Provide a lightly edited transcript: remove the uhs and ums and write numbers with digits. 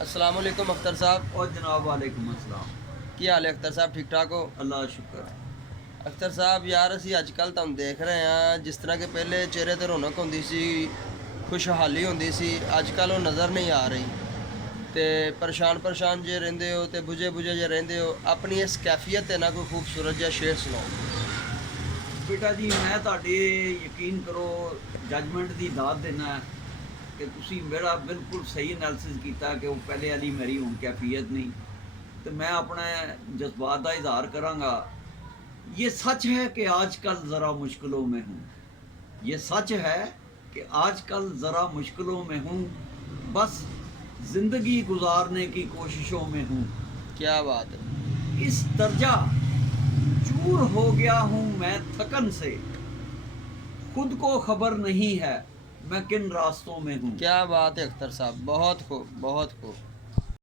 अस्सलाम वालेकुम अख्तर साहब। और जनाब वालेकुम अस्सलाम। की हाल है अख्तर साहब, ठीक ठाक हो? अल्लाह का शुक्र। अख्तर साहब यार ਅਸੀਂ ਅੱਜ ਕੱਲ੍ਹ ਤੁਹਾਨੂੰ ਦੇਖ ਰਹੇ ਹਾਂ ਜਿਸ ਤਰ੍ਹਾਂ ਕਿ ਪਹਿਲੇ ਚਿਹਰੇ ਤੇ ਰੌਣਕ ਹੁੰਦੀ ਸੀ, ਖੁਸ਼ਹਾਲੀ ਹੁੰਦੀ ਸੀ, ਅੱਜ ਕੱਲ੍ਹ ਉਹ ਨਜ਼ਰ ਨਹੀਂ ਆ ਰਹੀ ਤੇ ਪਰੇਸ਼ਾਨ ਜੇ ਰਹਿੰਦੇ ਹੋ ਤੇ ਬੁਝੇ ਜੇ ਰਹਿੰਦੇ ਹੋ। ਆਪਣੀ ਇਸ ਕੈਫੀਅਤ ਤੇ ਨਾ ਕੋਈ ਖੂਬਸੂਰਤ ਜਿਹਾ ਸ਼ੇਰ ਸੁਣਾਓ। ਬੇਟਾ ਜੀ ਮੈਂ ਤੁਹਾਡੇ ਯਕੀਨ ਕਰੋ ਜੱਜਮੈਂਟ ਦੀ ਦਾਤ ਦੇਣਾ ਕਿ ਤੁਸੀਂ ਮੇਰਾ ਬਿਲਕੁਲ ਸਹੀ ਐਨਾਲਿਸਿਸ ਕੀਤਾ ਕਿ ਉਹ ਪਹਿਲੇ ਵਾਲੀ ਮੇਰੀ ਹੁਣ कैफियत नहीं। तो मैं अपने जज्बात का इजहार कराँगा। ये सच है कि आजकल ज़रा मुश्किलों में हूँ। ये सच है कि आजकल ज़रा मुश्किलों में हूँ, बस ज़िंदगी गुजारने की कोशिशों में हूँ। क्या बात है। इस दर्जा चूर हो गया हूँ मैं थकन से, खुद को खबर नहीं है मैं किन रास्तों में हूँ। क्या बात है अख्तर साहब, बहुत खूब बहुत खूब।